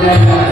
गोबर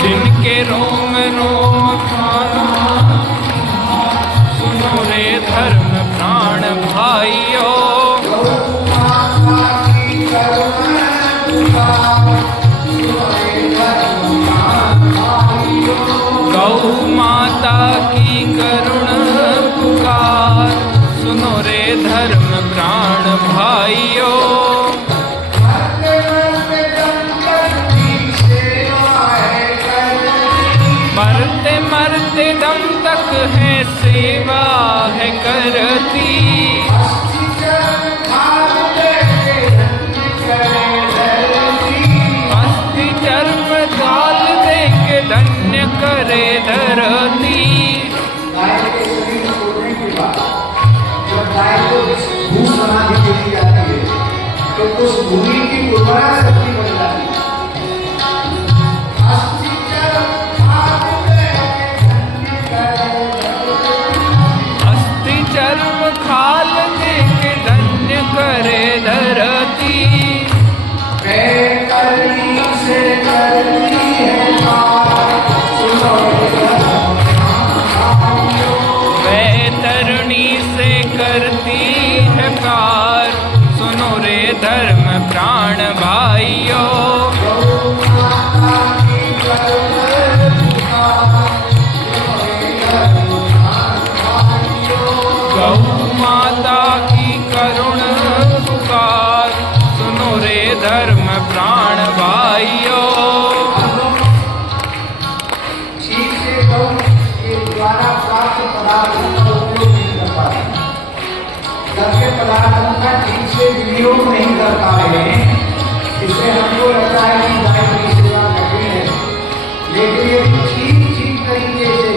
जिनके रोम रोम सुनो रे धर्म प्राण भाइयों। गौ माता की करुण पुकार सुनो रे धर्म प्राण भाइयों। मरते मरते दम तक है सेवा है करती, अस्थि चर्म डाल दे के धन्य करे धरती। भूमि समाधि के लिए जाती है तो उस भूमि की उर्वरा शक्ति बढ़ जाती है। अस्थि चर्म खाल दे के धन्य करे धरती। वैतरणी से करती है वैतरणी से करती है कार सुनो रे धर्म प्राण भाइयों। गौ माता की करुण पुकार सुनो रे धर्म प्राण भाइयों। ठीक से गौ के द्वारा प्राप्त पदार्थों का उपयोग नहीं कर पा रहे, द्रव्य पदार्थों का ठीक से विनियोग नहीं कर पा रहे हैं। इससे हमको लगता है कि गाय की सेवा कठिन है, लेकिन यदि ठीक तरीके से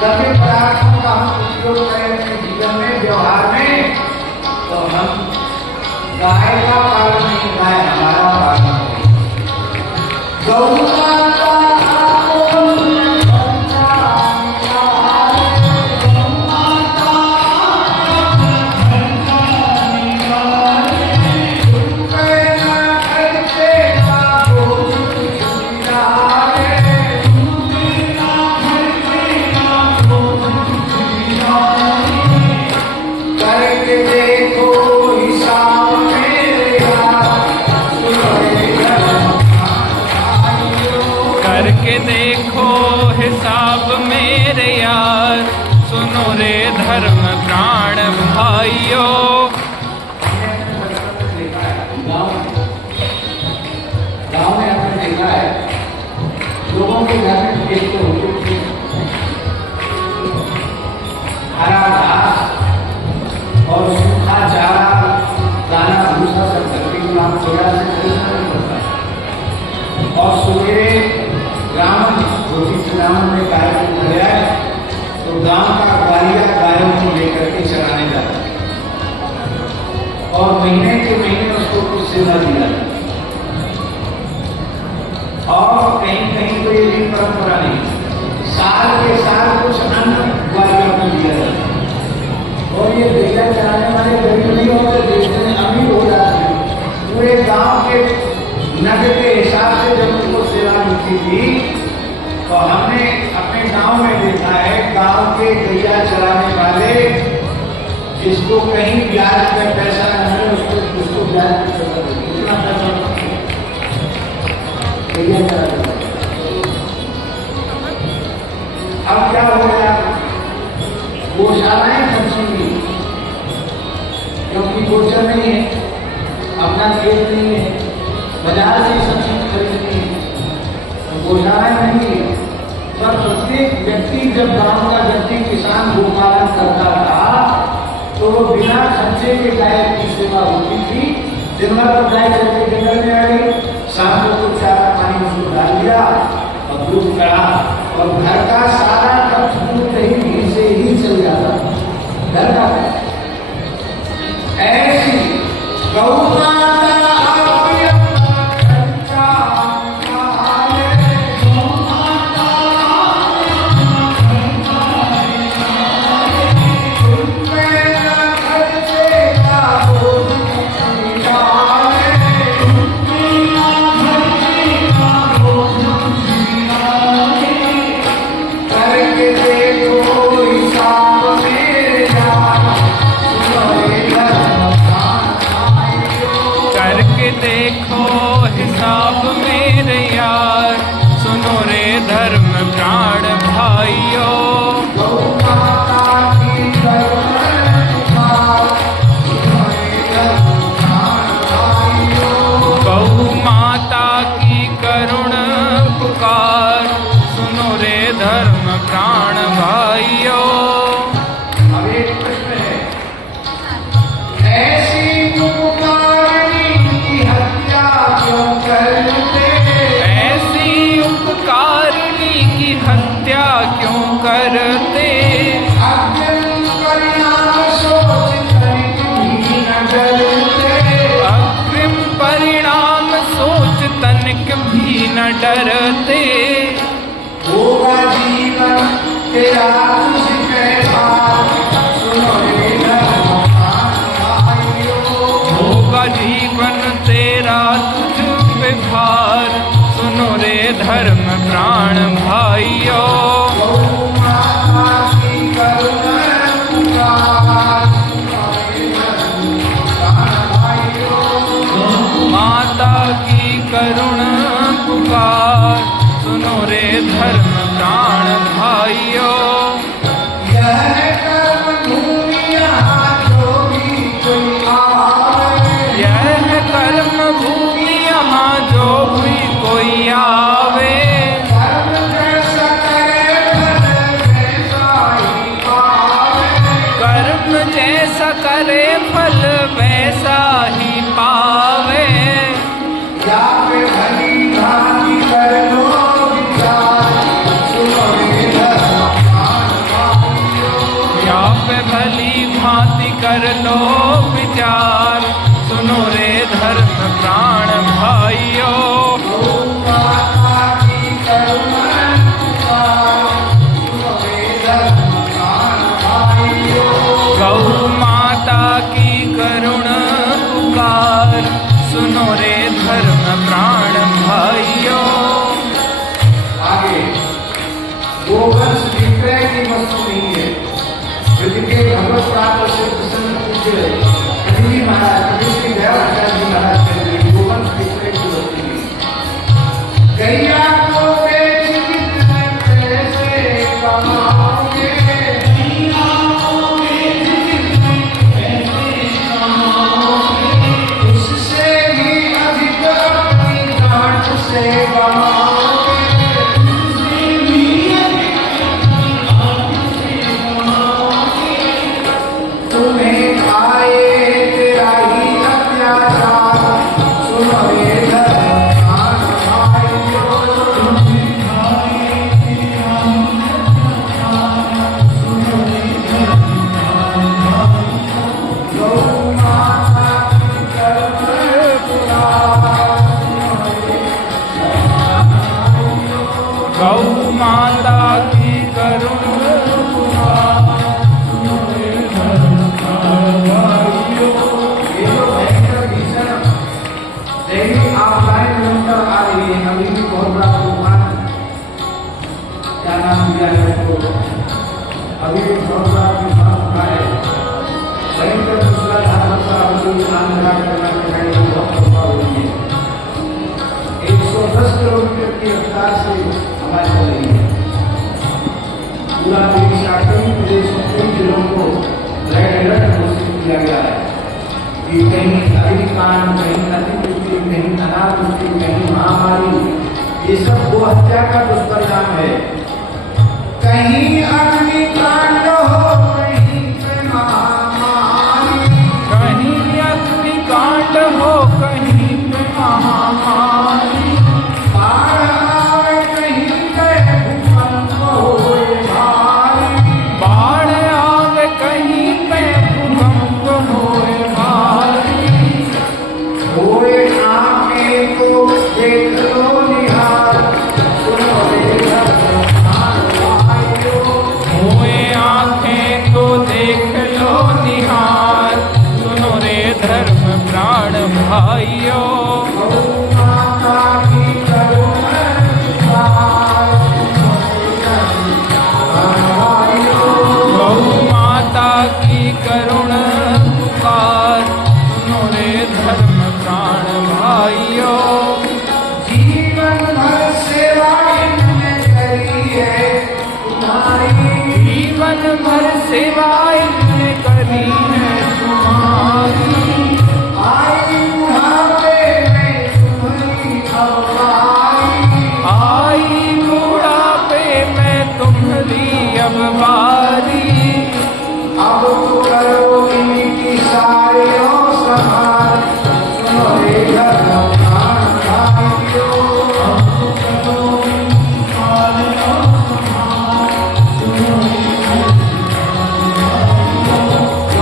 द्रव्य पदार्थों का हम उपयोग करें अपने जीवन में व्यवहार में, तो हम गाय का पालन नहीं, गाय हमारा पालन करें। गौ माता करके देखो हिसाब मेरे यार सुनो रे धर्म प्राण भाइयों। गाँव में आपने देखा है लोगों के घर में खेत तो होते थे, गांव का ग्वालिया गायों को लेकर के चराने जाता और महीने के महीने उसको कुछ सेवा दिया और कहीं कहीं तो ये भी परंपरा नहीं, साल के साल कुछ अन्न ग्वालिया को दिया जाता और ये गैया चराने वाले गरीब नहीं होते, देखते हैं अमीर हो जाते हैं। पूरे गांव के नग के हिसाब से जब उनको सेवा मिलती थी तो हमने अपने गांव में देखा है, गांव के गैया चराने वाले जिसको कहीं ब्याज में पैसा न मिले उसको ब्याज में पैसा देते, कितना पैसा गैया चराने वाले। अब क्या हो गया, गौशालाएं बची क्योंकि गोचर नहीं है, अपना खेत नहीं है, बाजार से सब चीज खरीदनी है, तो गौशालाएं नहीं है। पर प्रत्येक व्यक्ति जब गांव का व्यक्ति किसान गोपालन करता था तो वो बिना खर्चे के गाय की सेवा होती थी। दिन भर तो गाय चल के जंगल में आ गई, शाम को कुछ चारा पानी उसको डाल दिया और दूध कड़ा और घर का सारा खर्च दूध कहीं घी से ही चल जाता घर का। ऐसी गौ माता देखो हिसाब मेरे यार, सुनो रे धर्म प्राण भाइयों। गौ माता की करुण पुकार, सुनो रे धर्म प्राण भाइयों। अब एक प्रश्न है, ऐसी उपकारिणी की हत्या क्यों करते? अग्रिम परिणाम सोच तनिक भी न डरते। अग्रिम परिणाम सोच तनिक भी न डरते। होगा जीवन तेरा तुझ पे भार, सुनो रे धर्म प्राण भाइयों। होगा जीवन तेरा तुझ पे भार, सुनो रे धर्म प्राण भाइयों। गौ माता की करुण पुकार, माता की करुण पुकार, सुनो रे धर्म प्राण भाइयों। यह कर्म भूमि यहाँ जो भी कोई आवे, यह कर्म भूमि यहाँ जो भी कोई आवे। कर्म जैसा करे फल वैसा ही पावे। कर्म जैसा करे फल वैसा ही पावे। या पे भली भांति कर लो विचार, सुनो रे धर्म प्राण भाइयों। या पे भली भांति कर लो विचार, सुनो रे धर्म प्राण भाइयों। गौ माता की करुण पुकार, सुनो रे धर्म प्राण भाइयों। गौ माता की करुण पुकार, सुनो रे धर्म प्राण भाइयों। आगे गोवंश विक्रय की वस्तु नहीं है। के भगवत प्राप्त से प्रसन्न पूज्य कभी महाराज कभी दयाल जी महाराज के गोवंश विक्रय की वस्तु नहीं। गैया को बेच कितने पैसे कमाओगे, उससे भी अधिक अपनी डांट से कमाओगे। तुम्हें खाए तेरा ही कोई आंध्रा कर्नाटक में बहुत प्रभाव हुई है। 110 किलोमीटर की रफ्तार से हवा चल रही है। पूरा देश का कई प्रदेशों कई जिलों को रेड अलर्ट घोषित किया गया है कि कहीं अग्निकांड, कहीं अतिवृष्टि, कहीं अनावृष्टि, कहीं महामारी, ये सब गो हत्या का दुष्परिणाम है। कहीं अग्निकांड हो, कहीं पे महामारी, कहीं अग्निकांड हो, कहीं पे महामारी, बाढ़ आवे, कहीं पे भूकंप होए भारी, बाढ़ आवे, कहीं पे भूकंप होए भारी, होए आंखें को देख लो निहार, सुनो रे धर्म भाइयों, होए आंखें को देख लो निहार, सुनो रे धर्म प्राण भाइयों। गौ माता की करुणा पुकार, गौ माता की करुण पुकार, सुनो रे धर्म प्राण भाइयों। जीवन भर सेवा इनने करी है तुम्हारी, जीवन भर सेवा इनने करी है तुम्हारी, आई बुढ़ापे में तुम्हारी अवतारी, आई बुढ़ापे में तुम्हारी अब बारी, अब तो करो इनकी सारियों संभाल, सुनो रे धर्म प्राण भाइयों, अब तो करो इनकी सारियों संभाल, सुनो रे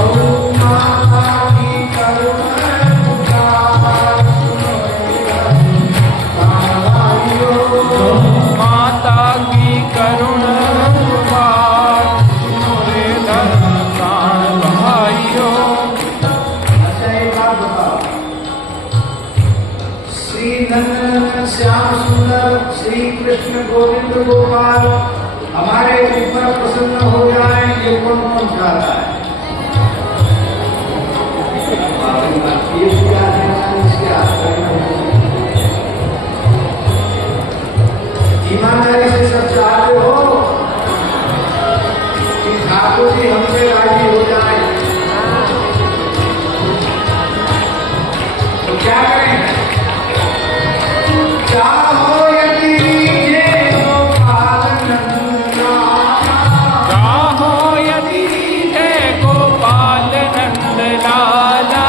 गौ माता की करुणा पुकार, सुनो रे धर्म प्राण भाइयों, माता की करुण पुकार, सुनो रे धर्म प्राण भाइयों। अच्छा एक बात बताओ, श्री नंदन श्याम सुंदर श्री कृष्ण गोविंद गोपाल हमारे ऊपर प्रसन्न हो जाए, ये कौन कौन चाहता है? ये क्या है? इसके ईमानदारी से सब चाहते हो कि ठाकुर जी हमसे राजी हो जाए, तो क्या करें? चाहो यदि ये गोपाल नंदलाला, चाहो यदि है गोपाल नंद लाला,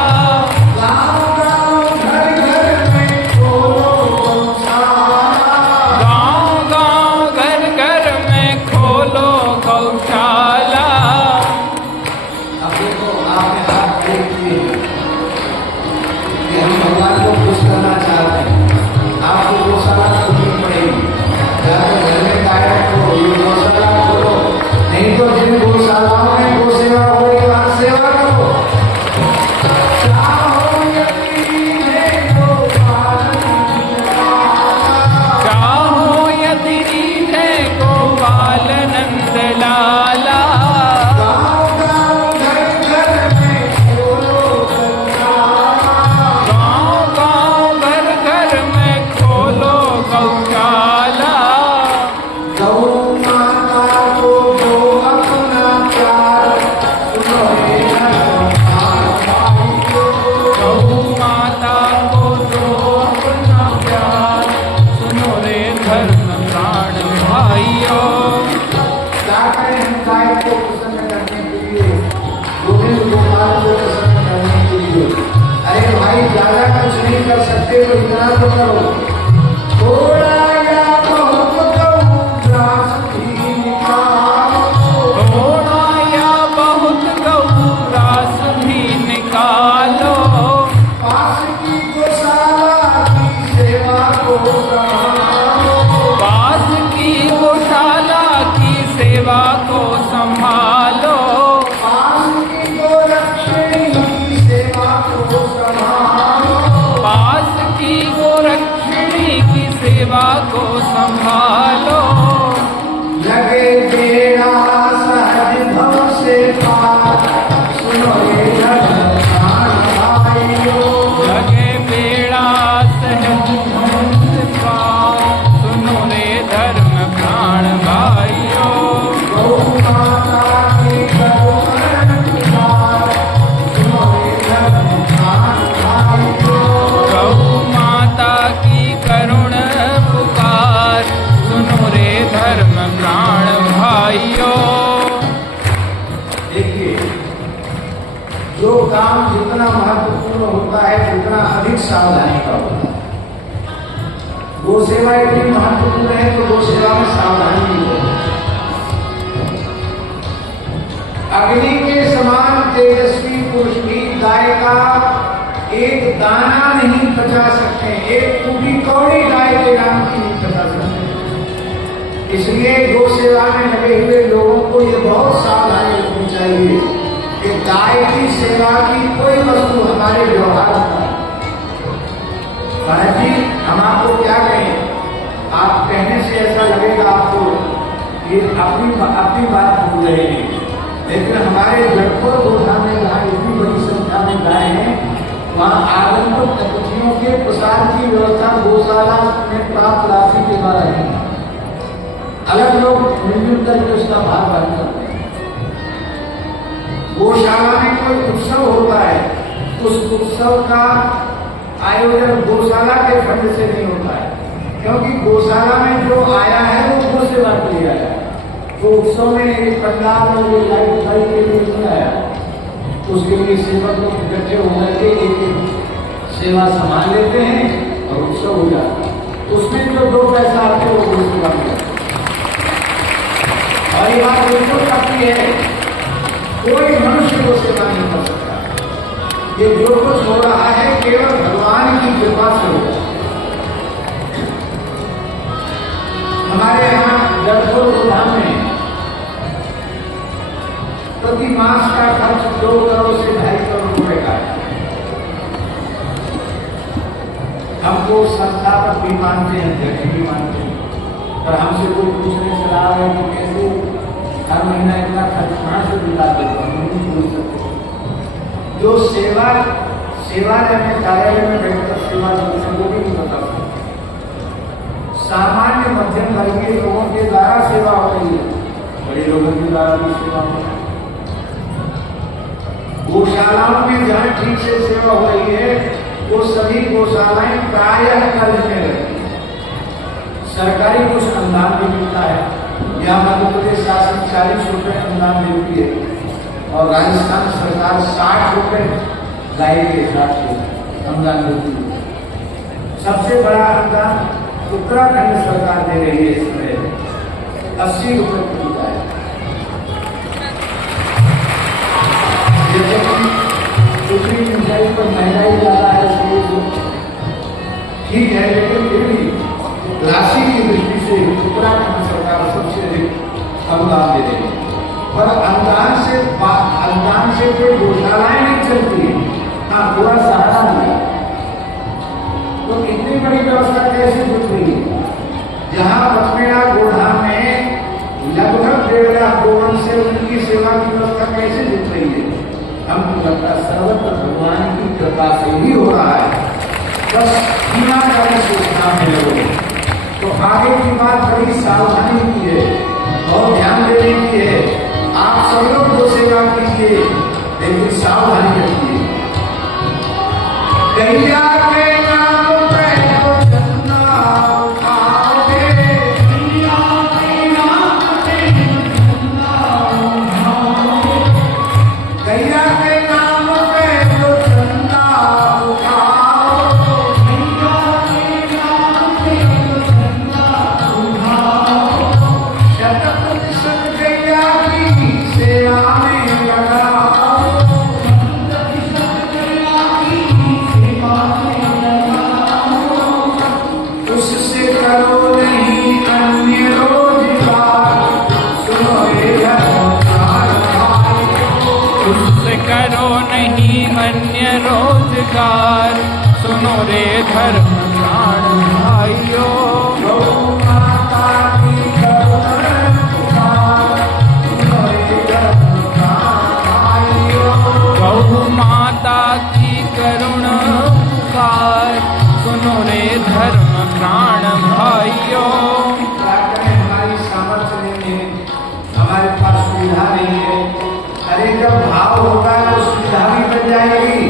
गाँव गाँव घर घर में खोलो गौशाला, गाँव गाँव घर घर में खोलो गौशाला। अब देखो आपने हाथ खड़े किए कि हम भगवान को खुश करना चाहते हैं, आपको गौशाला खोलनी पड़ेगी, जाकर घर में गाय रखो, ये गौशाला खोलो, नहीं तो जिन गौशालाओं में गौ सेवा हो रही वहाँ सेवा करो। चाहो यदि है गोपाल नंदलाला, चाहो यदि है गोपाल नंद लाला, गाँव गाँव घर घर में खोलो गौशाला, गाँव गाँव घर घर में खोलो गौशाला। गौ माता को दो अपना प्यार, सुनो रे धर्म प्राण भाइयों, गौ माता को दो अपना प्यार, सुनो रे धर्म प्राण भाइयों। क्या करें हम गाय को प्रसन्न करने के लिए, गोविंद गोपाल को प्रसन्न करने के लिए? अरे भाई ज्यादा कुछ नहीं कर सकते तो इतना तो करो, थोड़ा या बहुत गौ ग्रास भी निकालो, थोड़ा या बहुत गौरास भी निकालो, पास की गौशाला की सेवा को संभालो, पास की गौशाला की सेवा को संभालो, पास की गोरक्षणी की सेवा को संभालो, पास की गोरक्षणी की सेवा काम जितना महत्वपूर्ण होता है उतना अधिक सावधानी का होता है। गो सेवा इतनी महत्वपूर्ण है तो गो सेवा में सावधानी भी हो। अग्नि के समान तेजस्वी पुरुष भी गाय का एक दाना नहीं बचा सकते, एक टूटी कौड़ी गाय के नाम की नहीं बचा सकते। इसलिए गो सेवा में लगे हुए लोगों को ये बहुत सावधानी रखनी चाहिए कि गाय की सेवा की कोई वस्तु हमारे व्यवहार में। महाराज जी, हम आपको क्या कहें, आप कहने से ऐसा लगेगा आपको ये अपनी बात भूल रहे हैं, लेकिन हमारे जड़पुर गोधाम में जहाँ इतनी बड़ी संख्या में गाय हैं, वहाँ आगंतुक अतिथियों के प्रसाद की व्यवस्था गौशाला में प्राप्त राशि के द्वारा है। अलग लोग मिलजुल करके उसका भाग भाग करते हैं। गौशाला में कोई उत्सव होता है, उस उत्सव का आयोजन गौशाला के फंड से नहीं होता है, क्योंकि गौशाला में जो आया है वो गो सेवा के लिए आया है। तो उत्सव में एक पंडाल में वो लाइट फाइट के लिए नहीं आया, उसके लिए सेवक लोग इकट्ठे होकर के एक सेवा संभाल लेते हैं और उत्सव हो जाता है। उसमें जो 2 पैसा आते हैं वो गो सेवा में जाते हैं। और ये बात बिल्कुल सच्ची है, कोई मनुष्य को सेवा नहीं कर सकता। ये जो कुछ हो रहा है केवल भगवान की कृपा से हो रहा है। हमारे यहाँ जड़पुर गोधाम में प्रति मास का खर्च 2 करोड़ से 2.5 करोड़ रुपए का है। हमको संस्थापक भी मानते हैं, अध्यक्ष भी मानते हैं, पर हमसे कोई पूछने चला है कि कैसे हर महीना इतना खर्च कहाँ से दिलाते हैं, नहीं बोल सकते। जो सेवा जब कार्यालय में बैठकर सेवा करते हैं वो भी नहीं बता सकते। सामान्य मध्यम वर्गीय लोगों के द्वारा सेवा हो रही है, बड़े लोगों के द्वारा भी सेवा हो रही है। गौशालाओं में जहाँ ठीक से सेवा हो रही है वो सभी गौशालाएं प्रायः कर्ज में रहती है। सरकारी कुछ अनुदान भी मिलता है, यहाँ मध्य प्रदेश शासन 40 रुपए अनुदान देती है और राजस्थान सरकार 60 रुपए गाय के हिसाब से अनुदान देती है। सबसे बड़ा अनुदान उत्तराखंड सरकार दे रही है, इसमें 80 रुपए मिलता है। दूसरी ऊंचाई पर महंगाई ज्यादा है इसलिए ठीक है, लेकिन फिर भी राशि की दृष्टि से उत्तराखंड सरकार सबसे अधिक अनुदान दे रही है। पर अनुदान से कोई गौशालाएं नहीं चलती है, हाँ पूरा सहारा दिया। तो इतनी बड़ी व्यवस्था कैसे जुट रही है? जहाँ पचमेड़ा गोधाम में लगभग 1.5 लाख गोवन से उनकी सेवा की व्यवस्था कैसे जुट रही है? हमको लगता है सर्वत्र भगवान की कृपा से ही हो रहा है। बस ईमानदारी सोचना है लोगों, तो आगे की बात बड़ी सावधानी की है, बहुत ध्यान देने की है। आप सब लोग गो सेवा कीजिए, लेकिन सावधानी रखिए। गैया के नाम पे तो चंदा उठाओगे, गैया के नाम पे चंदा उठाओगे, गैया के नाम पे तो चंदा उठाओ, गैया के नाम पे तो चंदा उठाओ, शत-प्रतिशत गैया की सेवा में लगाओ, शत-प्रतिशत गैया की सेवा में लगाओ, उससे करो नहीं अन्य रोजगार, सुनो ये धर्मकार भाइयों, उससे करो नहीं अन्य रोजगार, सुनो रे धर्म प्राण भाइयों। गौ माता की करुणा पुकार, सुनो ये धर्मकार भाइयों। गौ माता की करुण पुकार, सुनो रे धर्म प्राण भाइयों। क्या करें, हमारी सामर्थ्य नहीं है, हमारे पास सुविधा नहीं है। अरे जब भाव होगा तो सुविधा भी बन जाएगी,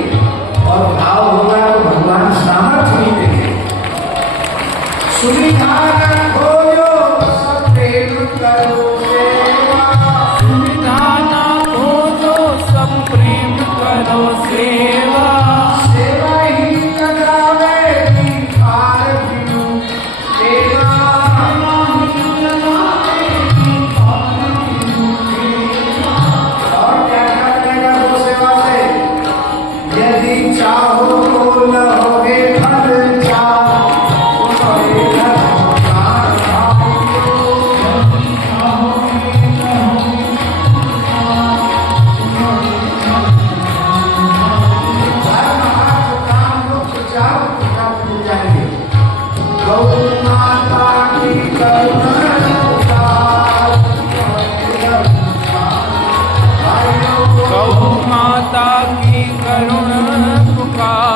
और भाव होगा तो भगवान सामर्थ्य भी देंगे। सुविधा न खोजो, सब प्रेम करो सेवा, सुविधा ना खोजो, सब प्रेम करो सेवा। गौ माता की करुण पुकार।